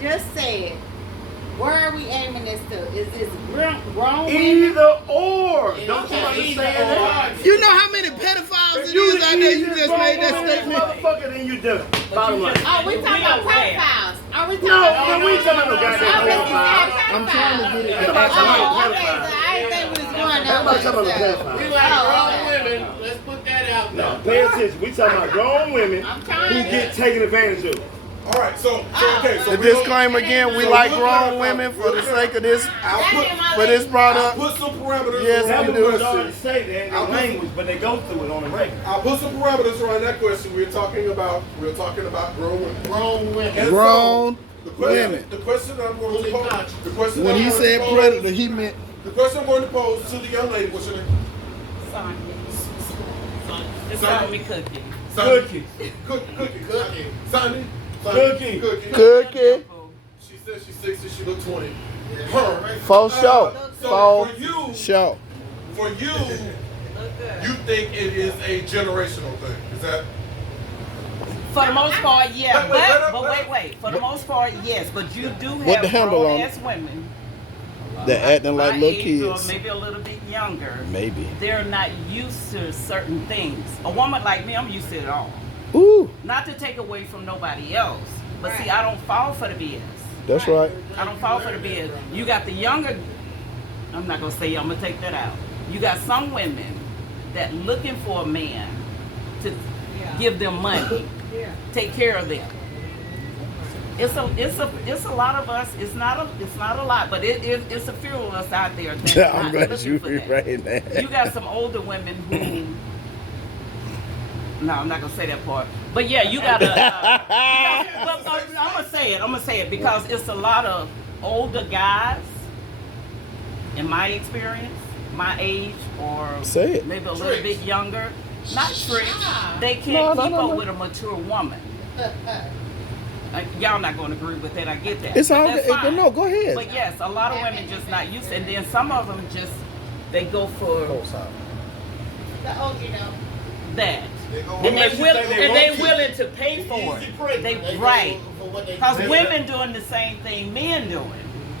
just said, where are we aiming this to? Is this grown women? Either or. Don't you understand that? You know how many pedophiles it is out there? You just made that statement. Motherfucker, then you done. Bottom line. Oh, we talking about pedophiles. Are we talking No, about we talking about no goddamn pedophiles. I'm trying to get it. Ain't nobody talking about Oh, okay, so pedophiles. I didn't think we was going Ain't that nobody way. talking about no so- pedophiles. We like grown women. Let's put that out No, there. pay attention. We talking about grown women I'm who trying. get taken advantage of. All right, so okay, so The disclaimer again, we like grown women for the sake of this, for this I'll product. put some parameters. Yes, around we the do. That's all question. to say. They ain't their language, but they go through it on the regular. I'll put some parameters around that question. We're talking about grown women. Grown women. And Grown so, the question, women. The question I'm going to Fully pose. conscious. The question When I'm he going said to pose- predator, he meant The question I'm going to pose to the young lady. What's your name? It's gonna be cookie. Cookie. Cookie. Sunday. Cookie. cookie. She said she's 60. She looked 20. Her. For sure. So For for you, sure. you think it is a generational thing? Is that? For the most part, yeah. Wait. Wait. For the most part, yes. But you do What the have handle on grown-ass women They're acting like my little age or kids. maybe a little bit younger. Maybe. They're not used to certain things. A woman like me, I'm used to it all. Ooh, Not to take away from nobody else. But see, I don't fall for the BS. that's right. I don't fall for the BS. You got the younger, I'm not going to say, I'm going to take that out. You got some women that looking for a man to give them money, take care of them. It's a lot of us. It's not a lot, but it's a few of us out there. That's I'm not glad looking you for that. right now. You got some older women who. No, I'm not gonna say that part. But yeah, you gotta. I'm gonna say it because it's a lot of older guys. In my experience, my age or Say it. maybe a little bit younger, not tricks. They can't No, keep no, up no. with a mature woman. Y'all not going to agree with that. I get that. It's But all that's good. fine. No, go ahead. But yes, a lot of women just not used to it. And then some of them just, they go for The old, you know. that. What And makes you think they they want willing to pay for it. They right. Because women doing the same thing men doing.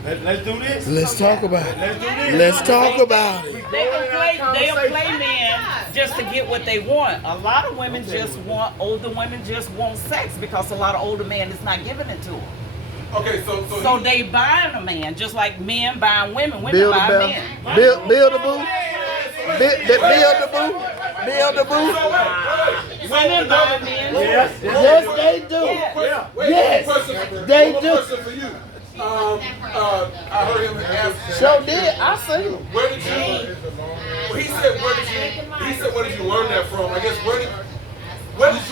Let's do this. Let's talk about it. Let's do this. Let's talk about it. They'll play men just to get what they want. A lot of women just want, older women just want sex because a lot of older men is not giving it to them. Okay, So they buying a man just like men buying women. Women Build a buy bell. men. Build a boo. Build a boo. Build a boo. Women buy men. Yes. Yes, they do. Yes, they do. Question for you. I heard him ask. Sure did. I see them. Where did you? He said, where did you learn that from? I guess where does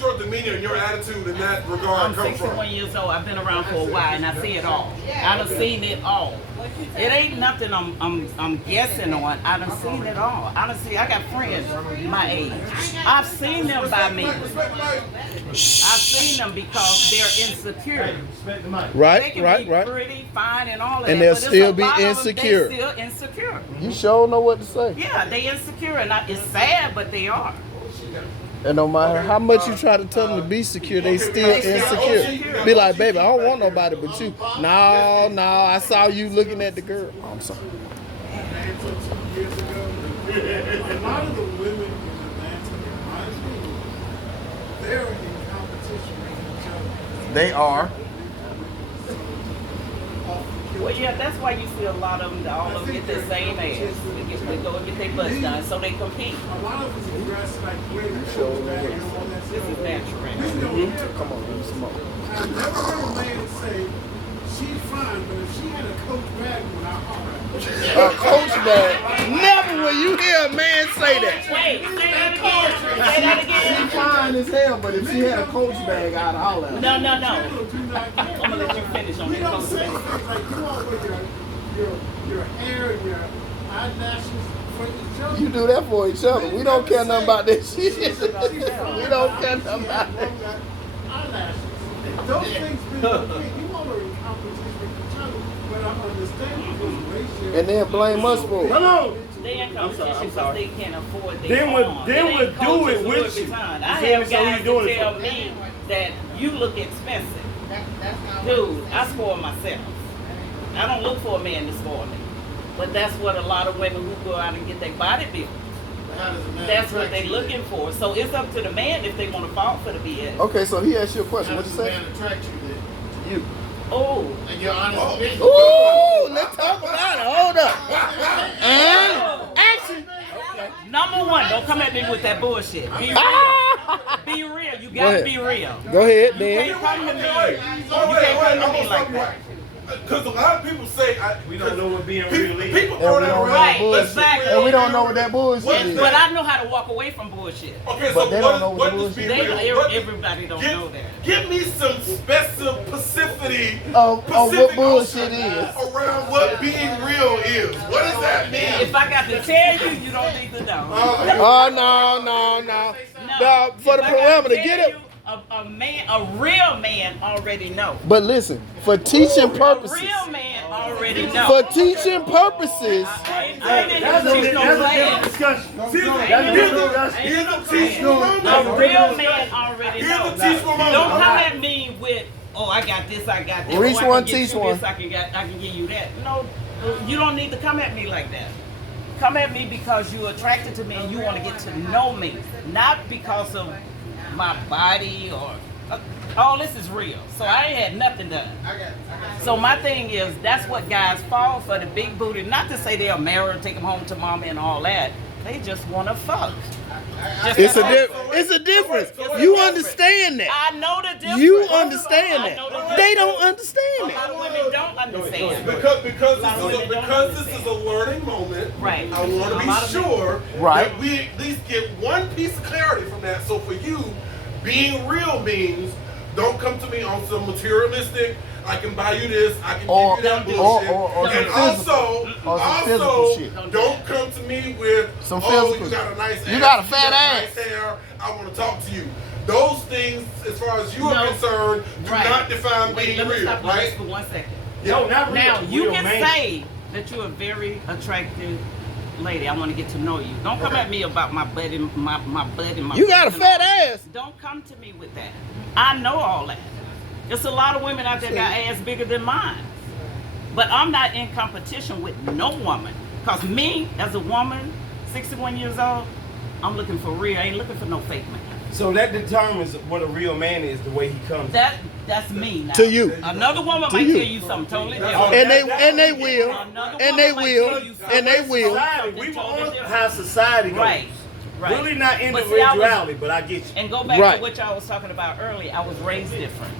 your demeanor and your attitude in that regard I'm come from? 61 years old. I've been around for a while and I see it all. I done seen it all. It ain't nothing I'm guessing on. I done seen it all. I got friends my age. I've seen them buy me. I've seen them because they're insecure. They Right, can right, be right. pretty, fine, and all of And that. they'll but it's still a be lot of them, insecure. They still insecure. You sure know what to say. Yeah, they insecure, and it's sad, but they are. And no matter how much you try to tell them to be secure, they still insecure. Be like, baby, I don't want nobody but you. No, I saw you looking at the girl. Oh, I'm sorry. Years ago, a lot of the women in Atlanta, in my opinion, they're in competition with each other. They are. Well, yeah, that's why you see a lot of them, all of them get the same ass. They go and get their butts done, so they compete. A lot of us dress like the way we show back and all that This is stuff. natural. We don't have. Come on, give me some more. I've never heard a man say, she's fine, but if she had a Coach bag when I holler at her. A coach bag. Never will you hear a man say that. Wait, say that again. Say that again. She fine as hell, but if she had a coach bag, I'd holler at her. No. Do not care. I'm gonna let you finish on We that. don't say things like you all with your hair and your eyelashes for each other. You do that for each other. We don't care nothing about that shit. We don't care nothing about that. Eyelashes. Those things been okay. You all are in competition with each other, but I understand because ratio. And then blame us for it. Hold on. They in competition because they can't afford their Then we'll- own. then It we'll ain't do coaches it who with do it you. behind. You I feel me? have So you guys doing that it tell for- me that you look expensive. That's not Dude, I spoil myself. I don't look for a man to spoil me. But that's what a lot of women who go out and get their body built. That's what they're looking for. So it's up to the man if they want to fall for the BS. Okay, so he asked you a question. What you say? Man attract you then? You. Oh, And your honest opinion. Ooh, let's talk about it. Hold up. And action. number one, don't come at me with that bullshit. Be real. Ah! Be real. You Go gotta ahead. be real. Go ahead, You then. can't come to me. Wait, You can't come to me like that. Because a lot of people say We don't know what being real People is. people And throw we that don't know around. Right, bullshit. exactly. And we don't know what that bullshit What is. is But I know how to walk away from bullshit. Okay, But so they don't know what the does be bullshit They, real? everybody don't know that. Give me some specificity Of what specific bullshit is. around what being real is. What does that mean? If I got to tell you, you don't need to know. Oh, no. No, for the If I gotta parameter, tell get it. you, a real man already know. But listen, for teaching A purposes. real man already know. For teaching purposes. I ain't teach no class. discussion. Here's a teachable A moment. real man already Here's know. a teachable moment. Don't come at me with, oh, I got this, I got that. Reach Oh, I one, can get teach you one. This, I can give you that. No, you don't need to come at me like that. Come at me because you're attracted to me and you want to get to know me, not because of my body or all this is real. So I ain't had nothing done. So my thing is, that's what guys fall for, the big booty. Not to say they'll marry, take them home to mama and all that. They just want to fuck. Just It's that's all. it's a difference. You understand that. I know the difference. You understand I know the that. They difference. don't understand A lot that. of women don't understand. Because this understand. is a learning moment. Right. I want to A be lot of sure Right. that we at least get one piece of clarity from that. So for you, being real means don't come to me on some materialistic. I can buy you this. I can Or- give you that or- bullshit. or and some also, or some physical shit. don't come to me with Some oh, physical you got a nice You ass, got a fat got ass. nice hair. I want to talk to you. Those things, as far as you are No. concerned, do Right. not define Wait, being let me real, stop you just right? for 1 second. No, not real. Now, you Real can man. say that you're a very attractive lady. I want to get to know you. Don't come at me about my butt and my butt and my You got a breasts and fat all that. ass. Don't come to me with that. I know all that. There's a lot of women out there got ass bigger than mine. But I'm not in competition with no woman. Because me, as a woman, 61 years old, I'm looking for real. I ain't looking for no fake man. So that determines what a real man is, the way he comes. That's me now. To you. Another woman To might you. tell you something totally different. And they will. And they will. And they will. Society, we were on how society goes. Right. Right. Really not But see, individuality, but I get you. And go back Right. to what y'all was talking about earlier. I was raised different.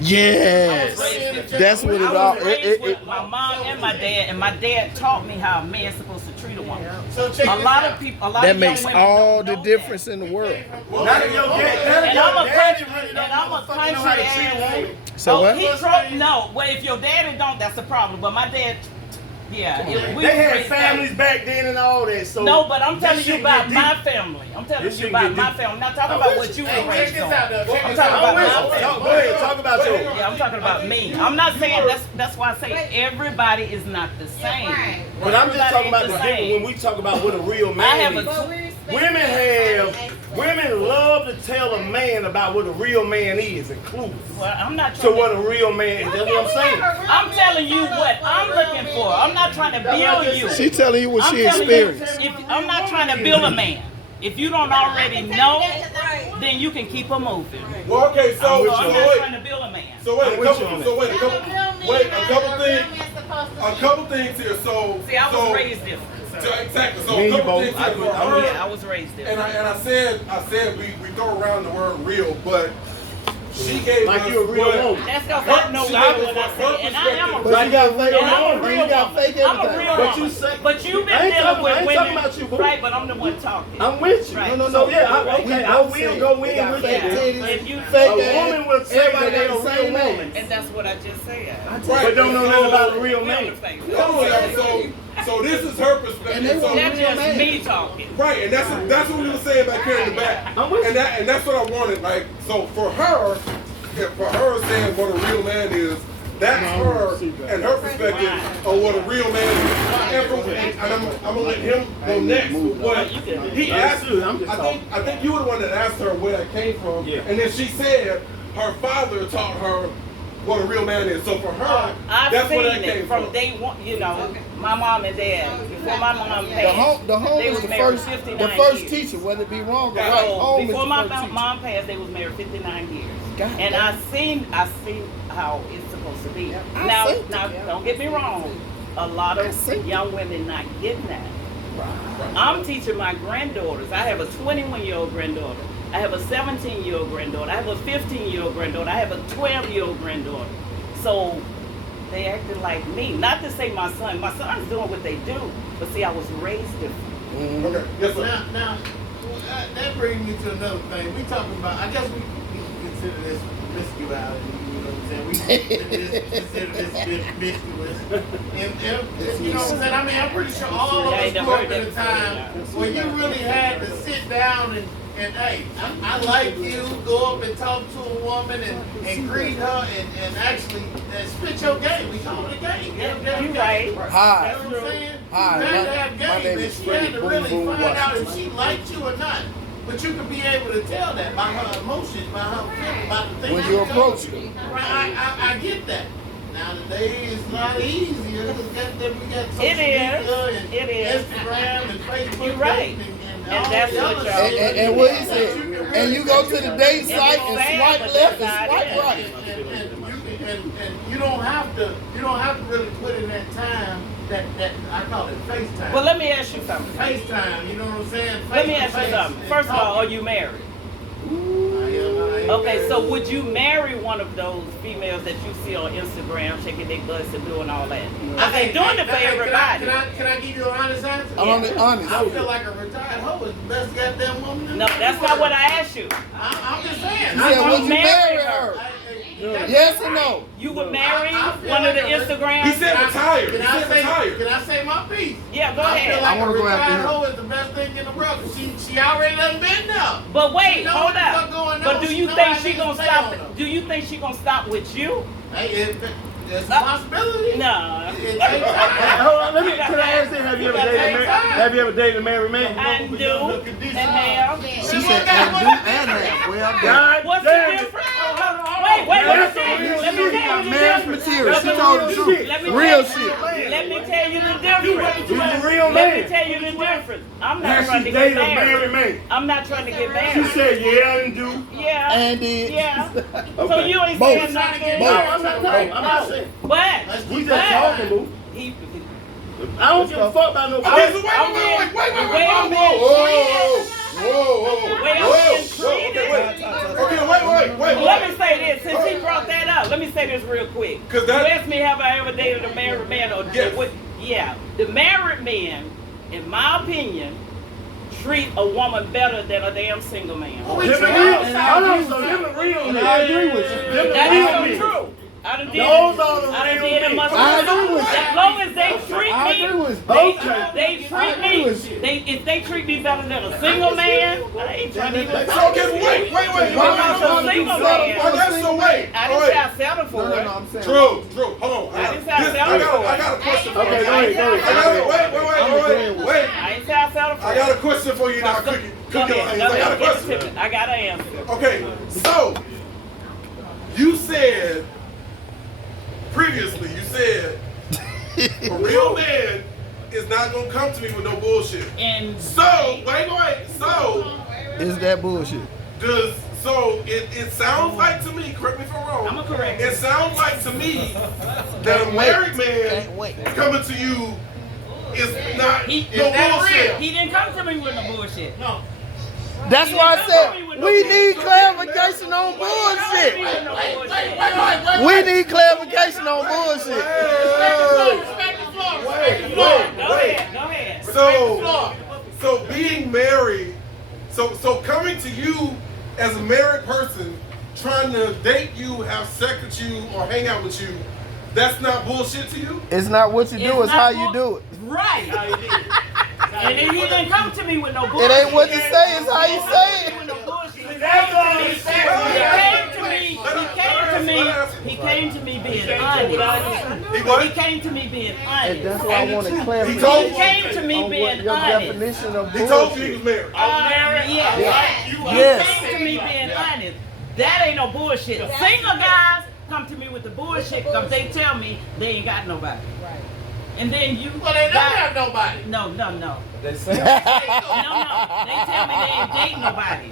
Yes. That's what it I all. was raised with my mom and my dad, and my dad taught me how a man's supposed to treat a woman. So check A this lot out. of people, a lot That of young makes women all don't the know difference in the world. Not if your dad, And I'm a country, really and I'm a fucking know how country to treat a ass. woman. So what? He no. Well, if your daddy don't, that's a problem. But my dad, yeah, we They had raised families back then and all that. So No, but I'm this telling you shit about get my deep. family. I'm telling This you shit about get my deep. family. I'm not talking about what you Hey, were check raised this on. out, though. Check I'm this talking out. about I'm with my you. family. Go ahead, talk about yours. Yeah, I'm talking about me. I'm not saying that's why I say everybody is not the same. But I'm just talking about Everybody the ain't difference when we talk about what a real I man have is. a Women love to tell a man about what a real man is, including. well, I'm not So trying what to, a real man is, that's what I'm saying. I'm telling you what I'm looking for. I'm not trying to build you. She telling you what I'm she telling you, experienced. I'm not trying to build a man. If you don't already know, then you can keep her moving. Well, okay, so I'm so not wait, trying to build a man. so wait, I'm a with you couple, on so wait, a couple things here. So See, I was so, raised different. so exactly. So Me and a you couple both. things here for I'm her. Yeah, I was raised different. And I said we throw around the word real, but she gave Like us you a real what- woman. That's because I know She what gave us I say, and I am a But you got fake and I'm a woman. real You got woman. fake I'm a everything. real But woman. you say- But you've been I ain't dealing talking- with I ain't women, talking about you, boo. right? But I'm the one talking. I'm with you. Right. So yeah, I will go in They got with fake you. titties, If you fake A ass. woman will say Everybody that they got a the real same woman, name. and that's what I just said. Right. but don't know nothing about a real We man. understand. So this is her perspective. And they So, want That's real just man. me talking. right, and that's what we were saying back here in the back. I'm with you. And that's what I wanted. Like, so for her saying what a real man is, that's her and her perspective of what a real man is. And I'm gonna let him go next with what he asked. I'm just I think you were the one that asked her where that came from. Yeah. And then she said her father taught her what a real man is. So for her, I've that's seen where that it came from day one. You know, my mom and dad. Before my mom passed, The home they was was the married first, 59 the first years. teacher, whether it be wrong or right. So Home is before the my first teacher. mom passed, they was married 59 years. God And damn. I seen how it's supposed to be. I Now, seen it. now, don't get me wrong. A lot I of seen it. young women not getting that. I'm teaching my granddaughters. I have a 21-year-old granddaughter. I have a 17-year-old granddaughter. I have a 15-year-old granddaughter. I have a 12-year-old granddaughter. So they acted like me. Not to say my son's doing what they do, but see, I was raised different. Okay. Yes, sir. Now, that brings me to another thing. We talking about, I guess we consider this promiscuity, you know what I'm saying? We consider this promiscuous. And, you know what I'm saying? I mean, I'm pretty sure all of us grew up in a time where you really had to sit down and hey, I like you, go up and talk to a woman and greet her and actually spit your game. We call it a game. You right. Hi. You know what I'm saying? Hi, You had to my have game, name and is she Freddie had to Boom really Boom find out if Washington. she liked you or not. But you could be able to tell that by her emotions, by her feelings, by the things When she you does. approach her. Right, I get that. Now today it's a lot easier because we got social It is. media and It is. Instagram and Facebook. You're right. And And all that's the what other y'all- shit And what he that said, you can and you go to the date And site it's and sad, swipe but left and that's swipe how it right. and you don't have to really put in that time that I call it FaceTime. Well, let me ask you something. FaceTime, you know what I'm saying? Let me ask you Face-to-face something. and First of all, are talking. you married? I ain't Okay, so married. would you marry one of those females that you see on Instagram shaking their butts and doing all that? Because they doing it for everybody. Can I give you an honest answer? I'm on the honest. I feel like a retired hoe is the best goddamn woman in No, the that's world. not what I asked you. I'm just saying. You said, I- would you marry marry her. her? Yes or no? You would marry I feel one of the like a- Instagram? He said retired. Can He I said say? retired. Can I say my piece? Yeah, go I feel ahead. like I wanna a go after retired him. hoe is the best thing in the world. She already done been there. But wait, She know hold what the fuck up. going But on. do She you know think how she niggas gonna play stop? on her. Do you think she gonna stop with you? Hey, there's a possibility. No. It takes time. Hold on, can I ask you, have you ever dated a married man? I do and have. She said, and do and have. Well done. God What's the damn it. difference? Wait, let me tell you the Marriage difference. material. She told the truth. Let me Real tell shit. Let me tell you the difference. He's a real Let me man. tell you the difference. I'm not Now trying she to get dated a married married. man. I'm not trying to get She married. said, yeah, I didn't do. Yeah. And did. Yeah. So Okay. you ain't Both. saying nothing. Both. I'm not talking. I'm not saying. But We just talking, boo. he, I don't give a fuck about no. Okay, so I'm wait, being wait. Let me say this, since he brought that up, let me say this real quick. 'Cause You that- asked me have I ever dated a married man or Yes. what? Yeah, the married men, in my opinion, treat a woman better than a damn single man. Them the real. Hold on, so them the real men. I agree with you. Them the That real is so men. true. I done did Those are the I done real did men. it myself. I agree with you. As long as they treat I agree me, with you. Okay. they treat I agree me. with you. If they treat me better than a single man, I ain't trying to even. Okay, wait. I'm not a single man. Okay, so wait. I didn't say I settled for No, it. I'm saying. True. Hold on. I didn't say I This- settled I for got a question for you. Okay, go ahead, go ahead. I got a, wait. I ain't say I settled for I it. got a question for you now, Cookie. Go Cookie ahead. Lanes. I got a Get the question. ticket. I got an answer. Okay, so you said previously, a real man is not gonna come to me with no bullshit. And So wait. So Is that bullshit? it sounds like to me. Correct me if I'm wrong. I'm gonna correct It you. sounds like to me that a married man Can't wait. coming to you is not He- no is that bullshit. He didn't come to me with no bullshit. No. That's why I said we need clarification on bullshit. We need clarification on bullshit. Go ahead. So being married, so coming to you as a married person, trying to date you, have sex with you, or hang out with you, that's not bullshit to you? It's not what you do, it's how you do it. Right. And then he didn't come to me with no It bullshit. ain't what you say, it's how you say it. That's all he said. He came to me being honest. He what? He came to me being And honest. that's why I want to He clarify told He came to me on what being your honest. definition of He told you he was bullshit. married. Yes. Yes. He came to me being honest. That ain't no bullshit. Single guys, come to me with the bullshit because they tell me they ain't got nobody. Right. And then you. Well, they don't have nobody. No. They say. No. They tell me they ain't date nobody.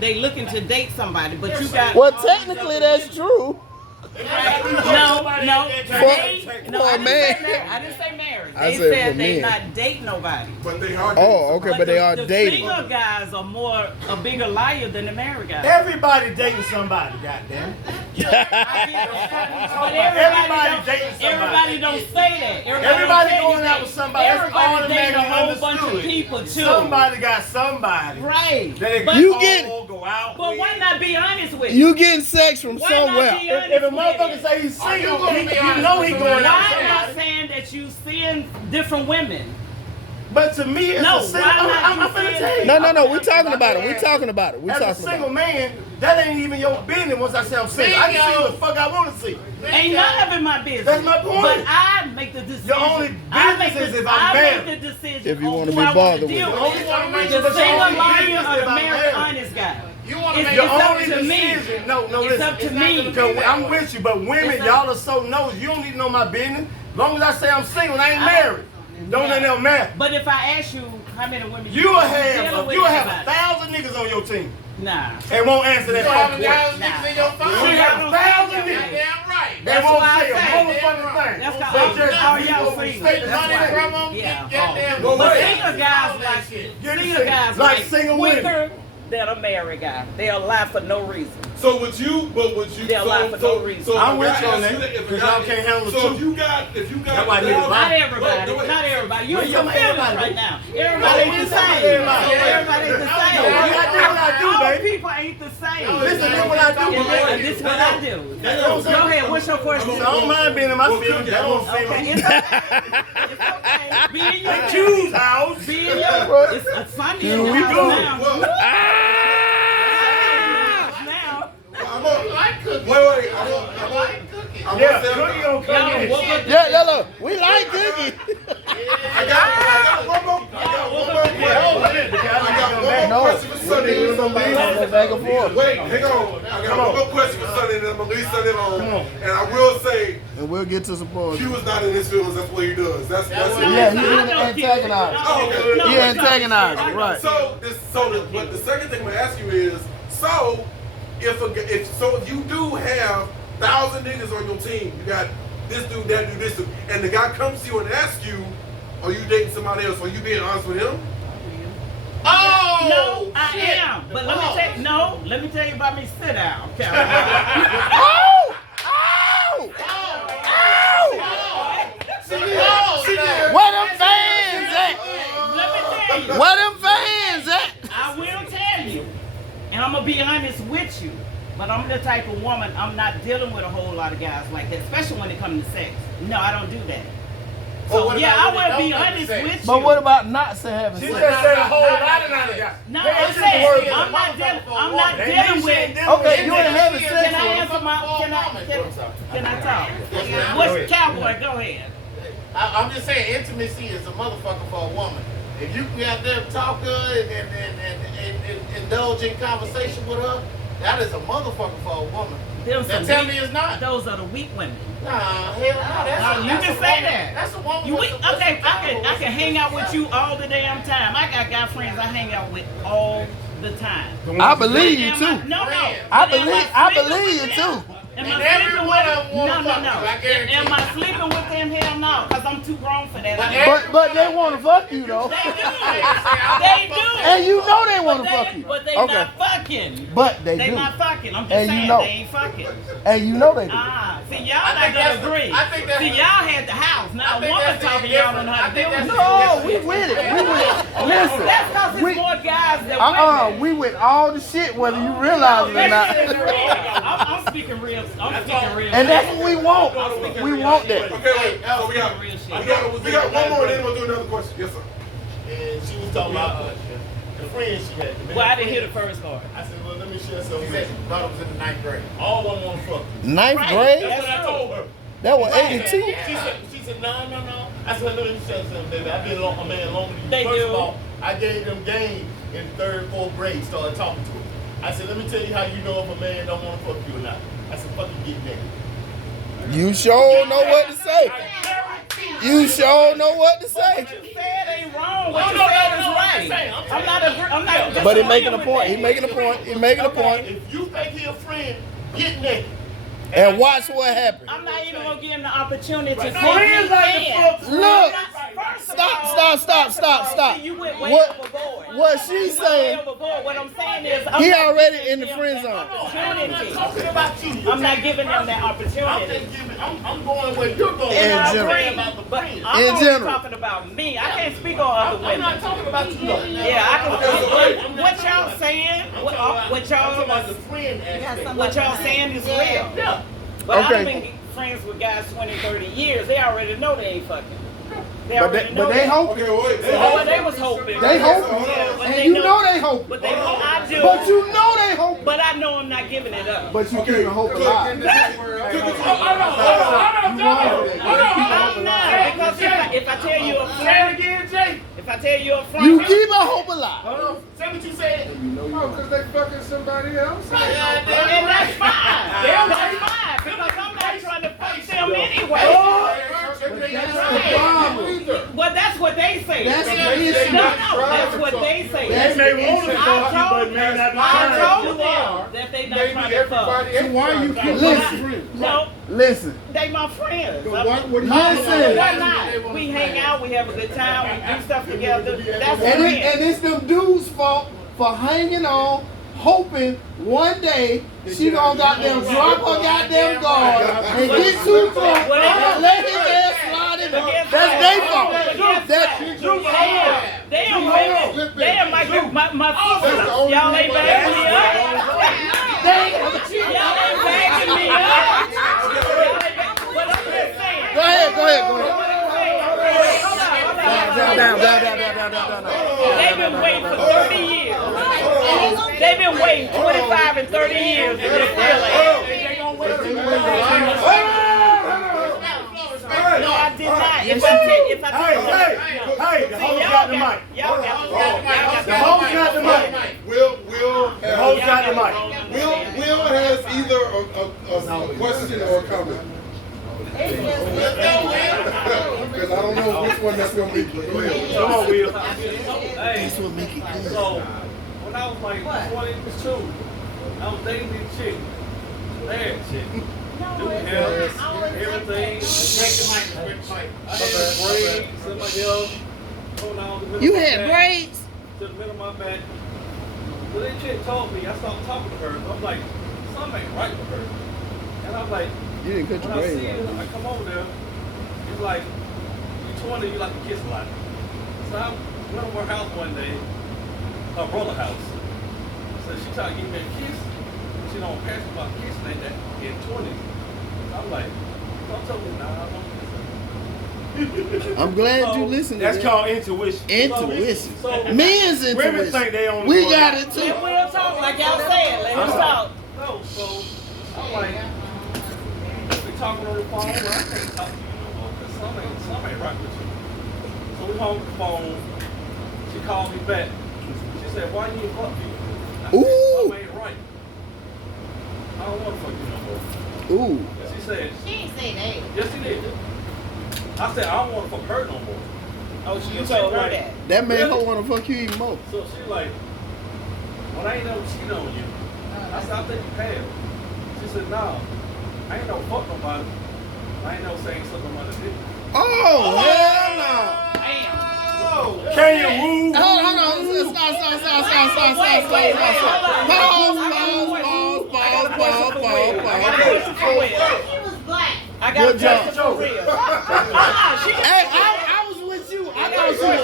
They looking to date somebody, but you got. Well, technically that's true. No. For a man. I didn't say marriage. I They said said for they men. not date nobody. But they are. Oh, okay, but they are the dating. single guys are more a bigger liar than the married guys. Everybody dating somebody, goddamn. But Everybody dating somebody. Everybody don't say that. Everybody don't going say out that. with somebody. That's Everybody dating a automatically whole bunch of understood. people too. Somebody got somebody. Right. That they But, You all get- go out but with. why not be honest with You getting sex from Why not somewhere. be If a honest motherfucker with it? say he's Are you single, gonna you be honest know with he somebody? going out Why with am I somebody. saying that you seeing different women? But to me, as No, a single, why not I'm you finna saying- tell you. No. We talking about it. We talking about it. We As a talking single about it. man, that ain't even your business once I say I'm single. I can see what the fuck I want to see. Ain't none of it my business. That's my point. But I make the decision. Your only I make business the- is if I'm I married. make the decision If you on wanna who be I wanna bothered with deal it. with. Only one reason, The but your single only liar business or if the I'm married married. honest guy. You want to It's make Your up only to me. decision, no, It's listen. up to It's not me. gonna be Because that I'm way. with you, but women, It's y'all are so nosy. You don't need to know my business. As long as I say I'm single and I ain't married. Don't let them marry. But if I ask you how many women You will dealing have with 1,000 niggas on your team Nah. and won't answer that You have fucking a question. thousand niggas in your phone. You have 1,000 niggas. Goddamn right. They That's won't why I say a say- motherfucking thing. That's But all- just all you y'all go single. straight to That's money right. from From them, Yeah. goddamn. Well, But wait. single guys like single guys Like like single women. quicker than a married guy. They'll lie for no reason. So would you? They'll lie for no reason. I'm if with I you on ask that, if a because guy- y'all can't handle the So truth. if you got, That's why niggas lie. Not everybody. Wait. Not everybody. You Well, in your you talking feelings about right everybody. now. No, Everybody we ain't the ain't talking same. about everybody. Everybody ain't the No, same. you gotta do what I do, All baby. people ain't the same. Listen, this what I do. And this is what I do. Go ahead. What's your question? I don't mind being in my feelings. That don't seem Okay, like it's okay. It's okay. Be in your Choose house. Be in your. It's a Sunday in your we house go. now. Now. I'm on. like cooking. Wait. I like cooking. Yeah, Cookie don't come Y'all in. woke up. Yeah, look. We like cookie. I got one more. I got one more question for Sunday. Back and forth. Wait, hang on. I got one more question for Sunday, and I'm gonna leave Sunday alone. And I will say, And we'll get to some points. Q is not in his feelings. That's what he does. That's it. Yeah, he's in the antagonized. Oh, okay. He antagonized, right. So but the second thing I'm gonna ask you is, so if you do have 1,000 niggas on your team, you got this dude, that dude, this dude, and the guy comes to you and asks you, are you dating somebody else? Are you being honest with him? Oh, No, I shit. am. But let me tell you about me. Sit down, Karen. Oh! Oh! Where them fans at? Let me tell you. Where them fans at? I will tell you, and I'm gonna be honest with you. But I'm the type of woman, I'm not dealing with a whole lot of guys like that, especially when it comes to sex. No, I don't do that. Well, So what yeah, about I when will they be don't have honest sex? with you. But what about not having She sex? just said a whole lot of niggas got. No, They I'm just saying words. I'm not dealing. I'm not They dealing ain't with. dealing Okay, with you ain't having Can sex I with answer my? Can I talk? What's cowboy? Go ahead. I'm just saying, intimacy is a motherfucker for a woman. If you can out there talk good and indulge in conversation with her, that is a motherfucker for a woman. Them Now some tell weak- me it's not. Those are the weak women. Nah, hell no. That's You that's can a say woman. that. That's a woman. You with weak? some- Okay, with some I can hang out with you all the damn time. I got guy friends I hang out with all the time. I believe you Am too. I- No. I But am believe sleeping you with too. them? Am And I every sleeping one with of them wanna them? No. fuck you, I guarantee Am you. I sleeping with them? Hell no, because I'm too grown for that. But I- every- But they want to fuck you though. They do. They They do. And you know they want But to fuck you. But they Okay. not fucking. But they They do. not fucking. I'm just And you saying know. they ain't fucking. And you know they do. See, y'all I not think gonna that's the- agree. I think that's See, the- y'all had the house. Now I a think woman that's the talking, y'all don't know how to deal indifference. with I it. think No, we with it. We with it. Listen. That's because it's We- more guys than women. We with all the shit whether you realize it or not. I'm speaking real. I'm speaking real. And that's what we want. We want that. Okay, wait. So we got Real shit. we got one more, then we'll do another question. Yes, sir. And she was talking about the friends she had. Well, I didn't hear the first part. I said, well, let me share She something. said she thought it was in the 9th grade. All of them want to fuck. Ninth Right. grade? That's what I told her. That was 82. She said, no. I said, let me share something, baby. I've been a man longer than you. They First do. of all, I gave them game in 3rd, 4th grade, started talking to her. I said, let me tell you how you know if a man don't want to fuck you or not. I said, fucking get naked. You sure know what to say. You sure know what to say. What you said ain't wrong. What you said is right. I'm not. But he making a point. He making a point. He making a point. If you think he a friend, get naked. And watch what happens. I'm not even gonna give him the opportunity to say Friends like the fuck. Look. First of all, Stop. see, you went way What? overboard. What she's You went saying? way overboard. What I'm saying is, He already in the friend zone. opportunity. Talking about you. I'm not giving them that I'm opportunity. just giving. I'm going where you're going. In I'm general. praying about the But friends. I'm In only general. talking about me. I can't speak on other I'm women. not talking about you though. Yeah, I can. What y'all saying? What I'm talking about the y'all? friend aspect. What y'all saying is real. Yeah. But Okay. I've been friends with guys 20, 30 years. They already know they ain't fucking. They But already they, know but they that. hoping. Okay, wait. Oh, they was hoping. They hoping. Yeah, but And they you know they hoping. But they know I do. But you know they hoping. But I know I'm not giving it up. But you keeping hope alive. I'm not, because if I tell you a friend, Again, Jay. if I tell you a friend, You keeping hope alive. Hold on. Say what you said. Oh, because they fucking somebody else. and that's fine. That's fine, because I'm not trying to fuck them anyway. Well, that's what they say. That's the No, issue. that's what they say. That's They the want to issue. fuck you, but may not be I trying told to. them that they not Maybe trying to fuck. everybody. So why are you keeping Listen. No, Listen. they my friends. But what do you Listen. Why not? We hang out, we have a good time, we do stuff together. That's And friends. it's them dudes' fault for hanging on, hoping one day she gonna goddamn drop her goddamn guard and get too drunk and let his ass slide in. That's their fault. Damn, my sisters, y'all ain't backing me up. Y'all ain't backing me up. But I'm just saying. Go ahead. Down. They've been waiting for 30 years. They've been waiting 25 and 30 years and they're still ain't. No, I did not. If I Hey, the host got the mic. Y'all got The host got the mic. Will The host got the mic. Will has either a question or a comment. Because I don't know which one that's gonna be. Go ahead. Come on, Will. That's what make it good. So, when I was like 22, I was dating this chick. Bad chick. Do hair, everything. I had braids, somebody else. Going down the middle You of my had back, braids? to the middle of my back. So that chick told me, I stopped talking to her. I'm like, something ain't right with her. And I'm like, You didn't cut your when I see braids her, I come over there, it's like, you 20, you like to kiss a lot. So I went over her house one day, her brother's house. So she tried to give me a kiss. She don't pass about kissing like that in 20s. So I'm like, don't tell me now, I don't kiss I'm glad you listened to That's that. called intuition. Intuition. So- Men's Women think intuition. they own We the got world. it too. Let Will talk like y'all said. Let him talk. No, so I'm like, we talking on the phone, well, I can't talk to you no more because something ain't right with you. So we hung up the phone. She called me back. She said, why you ain't fuck me? I said, Ooh. something ain't right. I don't want to fuck you no more. Ooh. And she said, She ain't say that. yes, she did. I said, I don't want to fuck her no more. Oh, you told her that. That made her want to fuck you even more. So she like, when I ain't never cheated on you, I said, I think you have. She said, no, I ain't never fuck nobody. I ain't never saying something about a dick. Oh, hell no. Damn. Can you move? Hold on. Stop. Pause. She was black. I got a Good job. question for real. Hey, I was with you. I thought you were.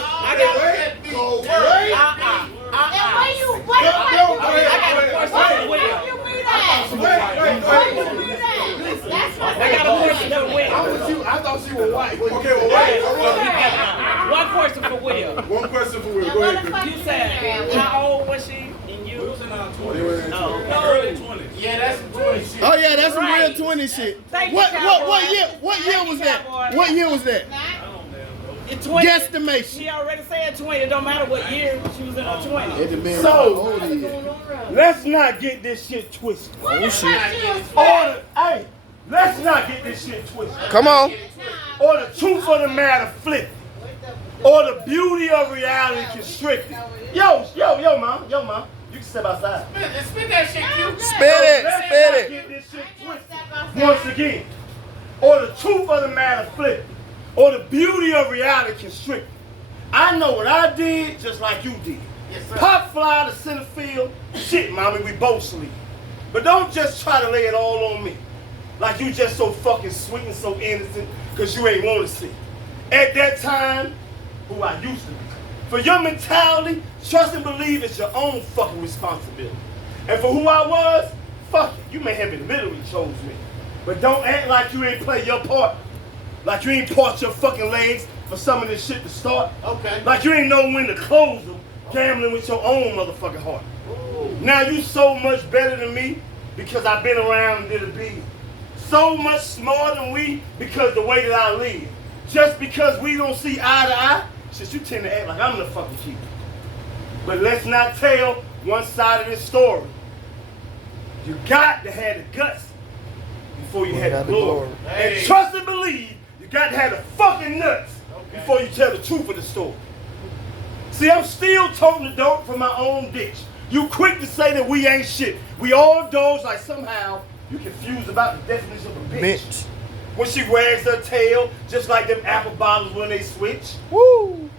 I got a question for Will. I'm with you. I thought you were white. Okay, well, wait. One question for Will. One question for Will. Go ahead. You said, how old was she and We you? was in our 20s. Oh. Early 20s. Yeah, that's some 20 shit. Oh yeah, that's some real Right. 20 shit. Thank you, What Cowboy. year? What year was that? What year was that? I don't damn know. In 20. Guesstimation. She already said 20. It don't matter what year she was in her 20s. It depends So- on how old he is. Let's not get this shit twisted. Oh shit. Order, hey, Let's not get this shit twisted. Come on. Or the truth of the matter flipped. Or the beauty of reality constricted. Yo, ma. You can step outside. Spit that shit, cute. Spit it. Let's Spit not it. get this shit twisted once again. Or the truth of the matter flipped. Or the beauty of reality constricted. I know what I did just like you did. Yes, sir. Pop fly to center field. Shit, mommy, we both sleep. But don't just try to lay it all on me. Like you just so fucking sweet and so innocent because you ain't want to see. At that time, who I used to be. For your mentality, trust and believe it's your own fucking responsibility. And for who I was, fuck it. You may have been literally chose me. But don't act like you ain't play your part. Like you ain't part your fucking legs for some of this shit to start. Okay. Like you ain't know when to close them, gambling with your own motherfucking heart. Now you so much better than me because I've been around and did a beat. So much smarter than we because the way that I live. Just because we don't see eye to eye, since you tend to act like I'm the fucking keeper. But let's not tell one side of this story. You got to have the guts before you had the glory. Hey. And trust and believe, you got to have the fucking nuts before you tell the truth of the story. See, I'm still toting the dope from my own ditch. You quick to say that we ain't shit. We all dogs like somehow you confused about the definition of a bitch. When she wags her tail, just like them apple bottles when they switch. Woo.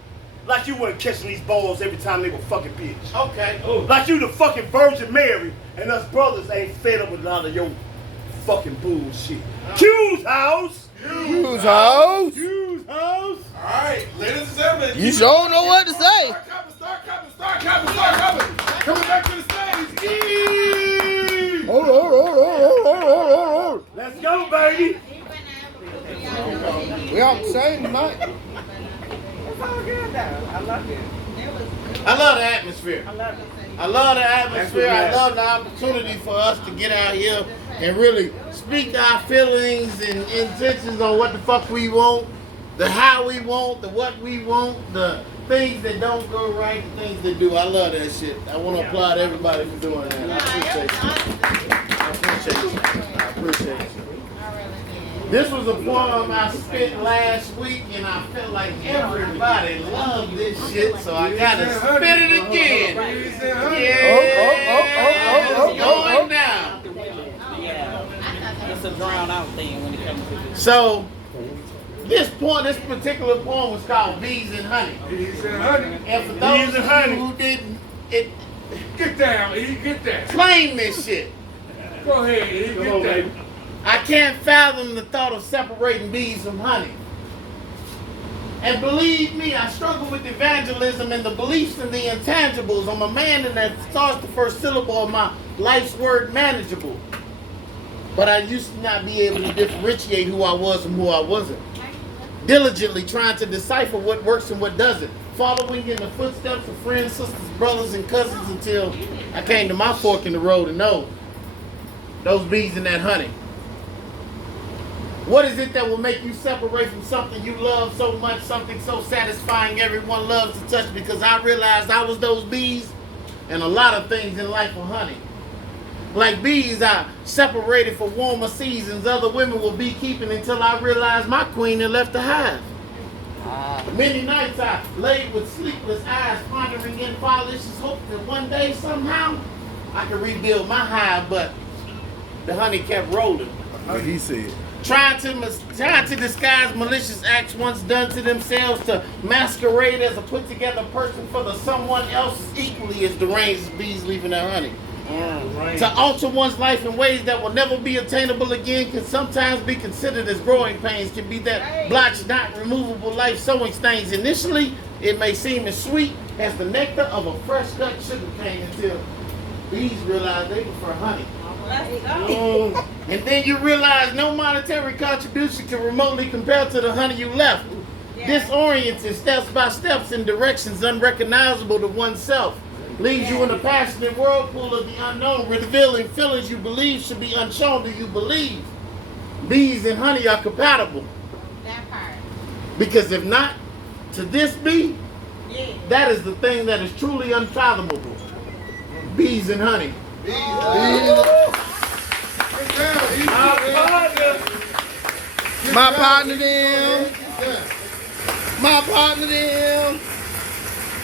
Like you weren't catching these balls every time they were fucking bitch. Okay. Like you the fucking Virgin Mary, and us brothers ain't fed up with none of your fucking bullshit. Q's house! Who's house? Q's house! Alright, ladies and gentlemen. You sure know what to say. Start coming. Coming back to the stage. Oh. Let's go, baby! We all the same tonight. It's all good though. I love it. I love the atmosphere. I love it. I love the atmosphere. I love the opportunity for us to get out here and really speak our feelings and intentions on what the fuck we want, the how we want, the what we want, the things that don't go right, the things that do. I love that shit. I want to applaud everybody for doing that. I appreciate you. This was a poem I spit last week, and I felt like everybody loved this shit, so I gotta spit it again. Yeah, it's going down. Yeah. It's a drown out thing when it comes to this. So this particular poem was called Bees and Honey. Bees and honey. And for those Bees and of honey. you who didn't Get down, E. Get down. claim this shit, Go ahead, E. Come Get on, down. baby. I can't fathom the thought of separating bees from honey. And believe me, I struggle with evangelism and the beliefs and the intangibles. I'm a man that starts the first syllable of my life's word manageable. But I used to not be able to differentiate who I was from who I wasn't. Diligently trying to decipher what works and what doesn't. Following in the footsteps of friends, sisters, brothers, and cousins until I came to my fork in the road and know those bees and that honey. What is it that will make you separate from something you love so much, something so satisfying everyone loves to touch? Because I realized I was those bees, and a lot of things in life are honey. Like bees, I separated for warmer seasons. Other women were beekeeping until I realized my queen had left the hive. Many nights I laid with sleepless eyes, pondering in fallacious hope that one day somehow I could rebuild my hive, but the honey kept rolling. What he said. Trying to disguise malicious acts once done to themselves to masquerade as a put-together person for the someone else equally as deranged as bees leaving their honey. To alter one's life in ways that will never be attainable again can sometimes be considered as growing pains, can be that blotched, not removable life sowing stains. Initially, it may seem as sweet as the nectar of a fresh cut sugar cane until bees realize they prefer honey. And then you realize no monetary contribution can remotely compare to the honey you left. Disoriented steps by steps in directions unrecognizable to oneself. Leaves you in a passionate whirlpool of the unknown, revealing feelings you believe should be unshown to you believe. Bees and honey are compatible. That part. Because if not, to this bee, that is the thing that is truly unfathomable. Bees and honey. My partner them. My partner them.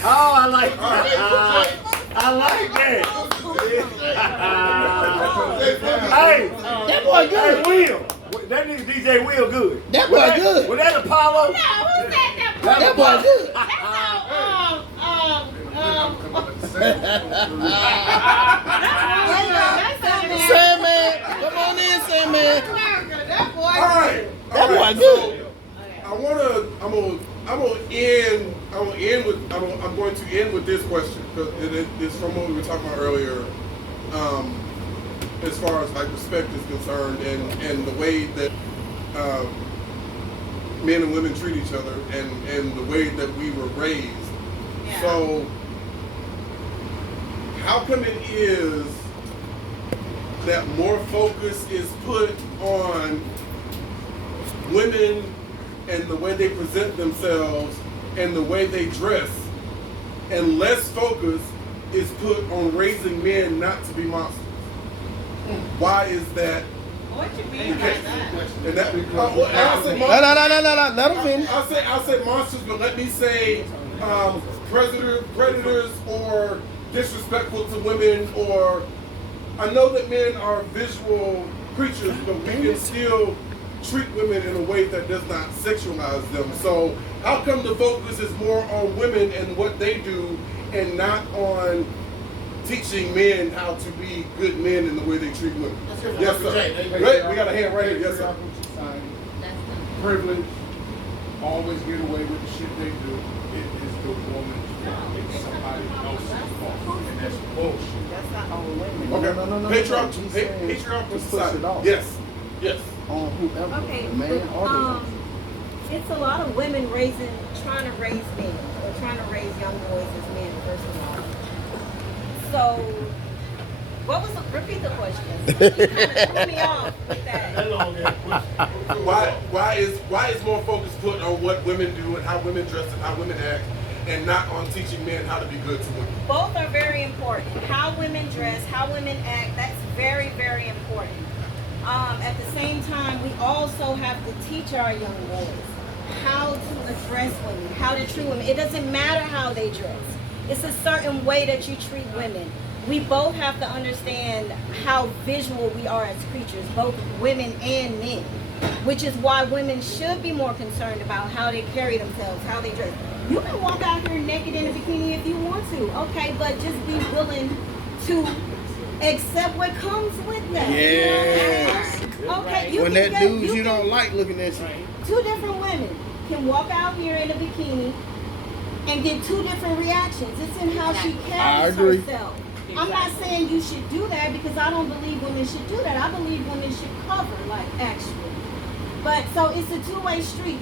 Oh, I like that. I like that. Hey, That boy good. Hey, Will. That nigga DJ Will good. That boy good. Was that Apollo? No, who said that? That boy good. Sandman. Come on in, Sandman. That boy. All right. That boy So, good. I'm going to end with this question because it's from what we were talking about earlier, as far as like respect is concerned and the way that men and women treat each other and the way that we were raised. Yeah. So how come it is that more focus is put on women and the way they present themselves and the way they dress, and less focus is put on raising men not to be monsters? Why is that? What you mean by that? And that I'll say No. Let him finish. I'll say monsters, but let me say predators or disrespectful to women, or I know that men are visual creatures, but we can still treat women in a way that does not sexualize them. So how come the focus is more on women and what they do and not on teaching men how to be good men in the way they treat women? Yes, sir. Wait, we got a hand right here. Yes, sir. Privilege, always get away with the shit they do. It is the woman's fault. It's somebody else's fault. And that's bullshit. That's not all women. Okay. No. Patriarchal Just push it society. off. Yes. Yes. On whoever. Okay, The man or the woman. it's a lot of women trying to raise men, or trying to raise young boys as men, first of all. So, repeat the question. You kind of threw me off with that. Why is more focus put on what women do and how women dress and how women act, and not on teaching men how to be good to women? Both are very important. How women dress, how women act, that's very, very important. At the same time, we also have to teach our young boys how to address women, how to treat women. It doesn't matter how they dress. It's a certain way that you treat women. We both have to understand how visual we are as creatures, both women and men, which is why women should be more concerned about how they carry themselves, how they dress. You can walk out here naked in a bikini if you want to, okay, but just be willing to accept what comes with that. Yes. Okay, you When can that get, dudes you don't like looking at you. two different women can walk out here in a bikini and get two different reactions. It's in how she I carries agree. herself. I'm not saying you should do that because I don't believe women should do that. I believe women should cover, like, actually. But so it's a two-way street.